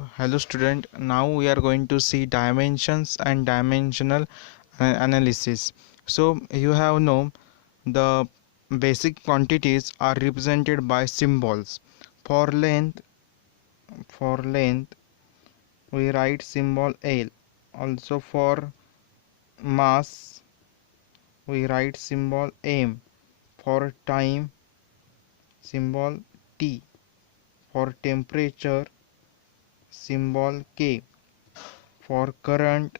Hello student, now we are going to see dimensions and dimensional analysis. So you have known the basic quantities are represented by symbols. For length, for length, we write symbol L. Also for mass we write symbol M. For time, symbol T. For temperature, symbol K. For current,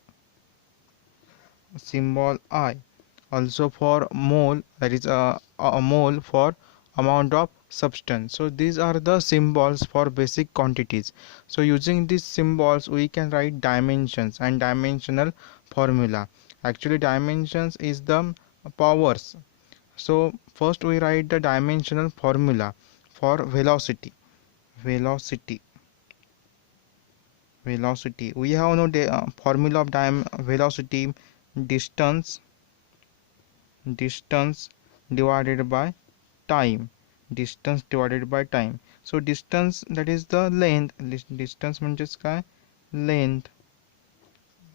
symbol I. Also for mole, that is a mole for amount of substance. So these are the symbols for basic quantities. So using these symbols we can write dimensions and dimensional formula. Actually dimensions is the powers. So first we write the dimensional formula for velocity velocity. We have no formula of velocity, distance distance divided by time, distance divided by time. So distance, that is the length, distance म्हणजेच काय, length,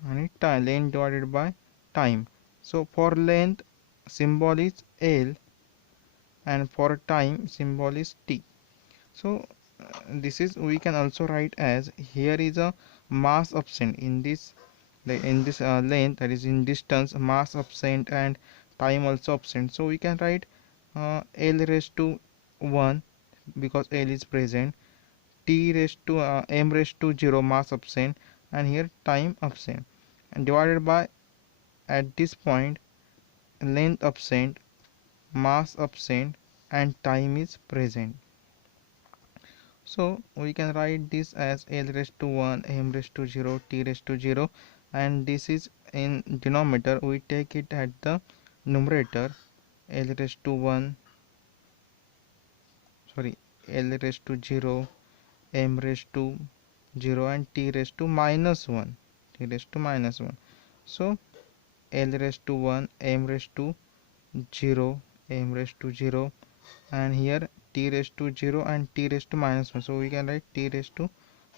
आणि time, length divided by time. So for length symbol is L and for time symbol is T. So this is, we can also write as, here is a mass absent in this length, that is in distance, mass absent and time also absent. So we can write L raised to 1 because L is present, T raised to M raised to 0, mass absent, and here time absent, and divided by, at this point, length absent, mass absent, and time is present. So we can write this as L raised to 1, M raised to 0, T raised to 0, and this is in denominator. We take it at the numerator, L raised to 1, sorry, L raised to 0, M raised to 0, and T raised to minus 1, T raised to minus 1. So L raised to 1, M raised to 0, M raised to 0, and here T raised to 0 and T raised to minus 1. So we can write T raised to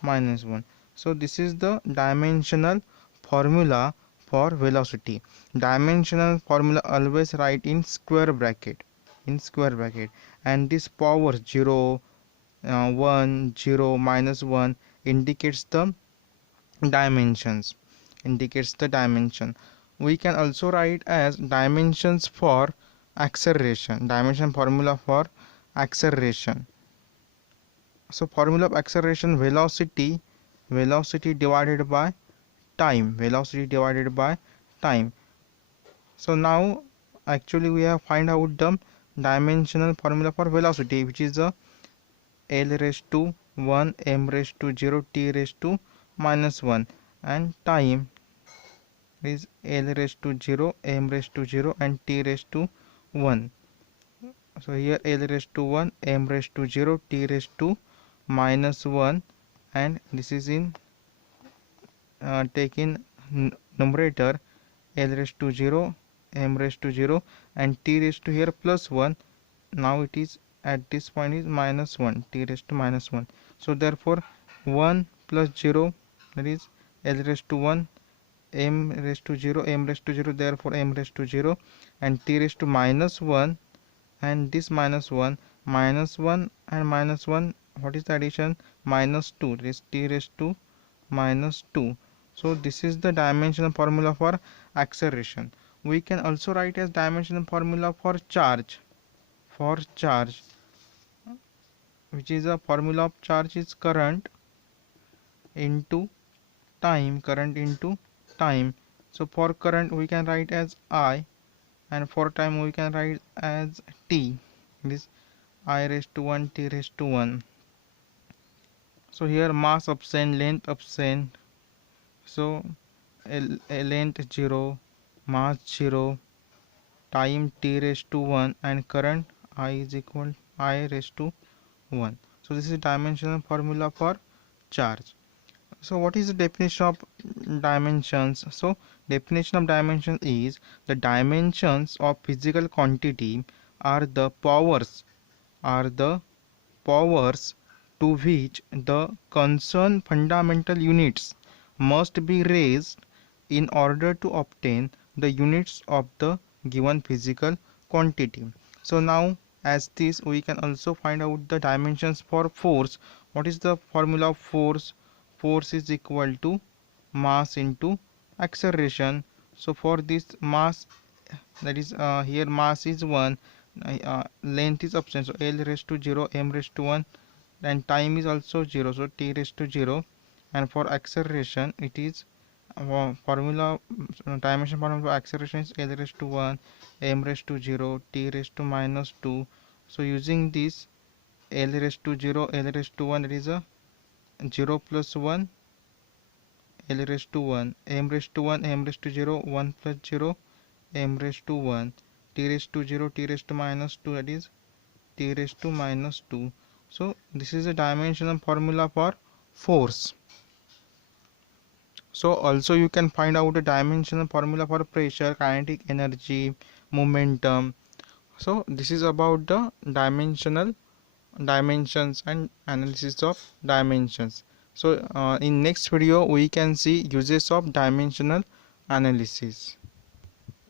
minus 1. So this is the dimensional formula for velocity. Dimensional formula always write in square bracket, and this power 0, 1, 0, minus 1 indicates the dimensions, we can also write as dimensions for acceleration, dimension formula for acceleration. So formula of acceleration, velocity divided by time, So now actually we have find out the dimensional formula for velocity, which is a L raised to 1, M raised to 0, T raised to minus 1, and time is L raised to 0, M raised to 0, and T raised to 1. So here L raised to 1, M raised to 0, T raised to minus 1, and this is in taking numerator, L raised to 0, M raised to 0, and T raised to here plus 1. Now it is at this point is minus 1, T raised to minus 1. So therefore 1 plus 0, that is L raised to 1, M raised to 0, M raised to 0, therefore M raised to 0, and T raised to minus 1, and this minus 1, and minus 1, what is the addition? Minus 2, this T raised to minus 2. So this is the dimensional formula for acceleration. We can also write as dimensional formula for charge, which is a formula of charge is current into time, So for current we can write as I, and for time we can write as T, this I raised to 1, T raised to 1. So here mass absent, length absent, so length 0, mass 0, time T raised to 1, and current I is equal I raised to 1. So this is dimensional formula for charge. So what is the definition of dimensions? So definition of dimension is, the dimensions of physical quantity are the powers to which the concerned fundamental units must be raised in order to obtain the units of the given physical quantity. So now, as this, we can also find out the dimensions for force. What is the formula of force? Force is equal to mass into acceleration. So for this mass, that is here mass is 1, length is absent, so L raised to 0, m raised to 1, and time is also 0, so t raised to 0. And for acceleration it is formula, dimension formula for acceleration is L raised to 1, m raised to 0, t raised to minus 2. So using this, L raised to 0, L raised to 1, that is a 0 plus 1, L raised to 1, m raised to 1, m raised to 0, 1 plus 0, m raised to 1, t raised to 0, t raised to minus 2, that is t raised to minus 2. So this is a dimensional formula for force. So also you can find out a dimensional formula for pressure, kinetic energy, momentum. So this is about the dimensions and analysis of dimensions. So in next video we can see uses of dimensional analysis.